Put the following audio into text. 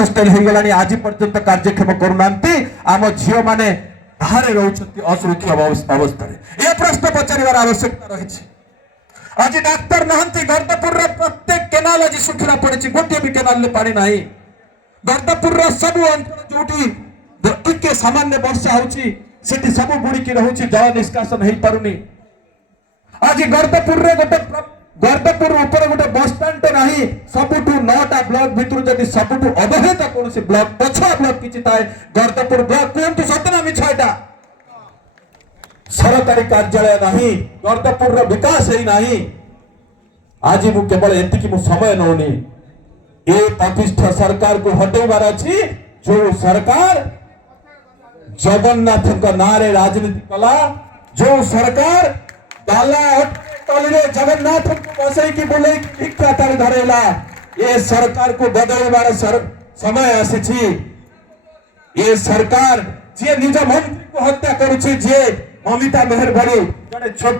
Hostel हो गलानी आज पर्यंत कार्यक्षम करूना आम झील मैंने बाहर रोचंती असुरक्षा अवस्था ये प्रश्न पचार आवश्यकता रही। आज डाक्तर नहांती गर्दपुर प्रत्येक केनाल आज सुखिला पड़ी गोटे भी केनाल पानी ना गर्दपुर सबू अंचल जो टिके सामान्य वर्षा होची सब बुड़िकी रोचे जल निष्कासन हो पारुनी। आज गर्दपुर गर्दपुर ऊपर गोटे बस स्टाण्ड तो नहीं सबुठू 9टा ब्लॉक भितर जदि सबुठू अवहेलित कौन ब्लॉक पछुआ ब्लॉक किसी थाए गर्दपुर ब्लॉक कहतु सतना मिछ एटा सरकारी कार्यालय नहीं गर्दपुर विकास ही नहीं। आज मु केवल एतिकी मु समय नौनी ये प्रतिष्ठ सरकार को हटेबार अच्छी जो सरकार जगन्नाथ ना राजनीति कला जो सरकार डाला जगन्नाथ को बसई की बोले भिक्षा तार धरेला ये सरकार को बदलबार समय आसी। ये सरकार जे निज मंत्री को हत्या करुछि जे ममिता मेहर भरी जड़े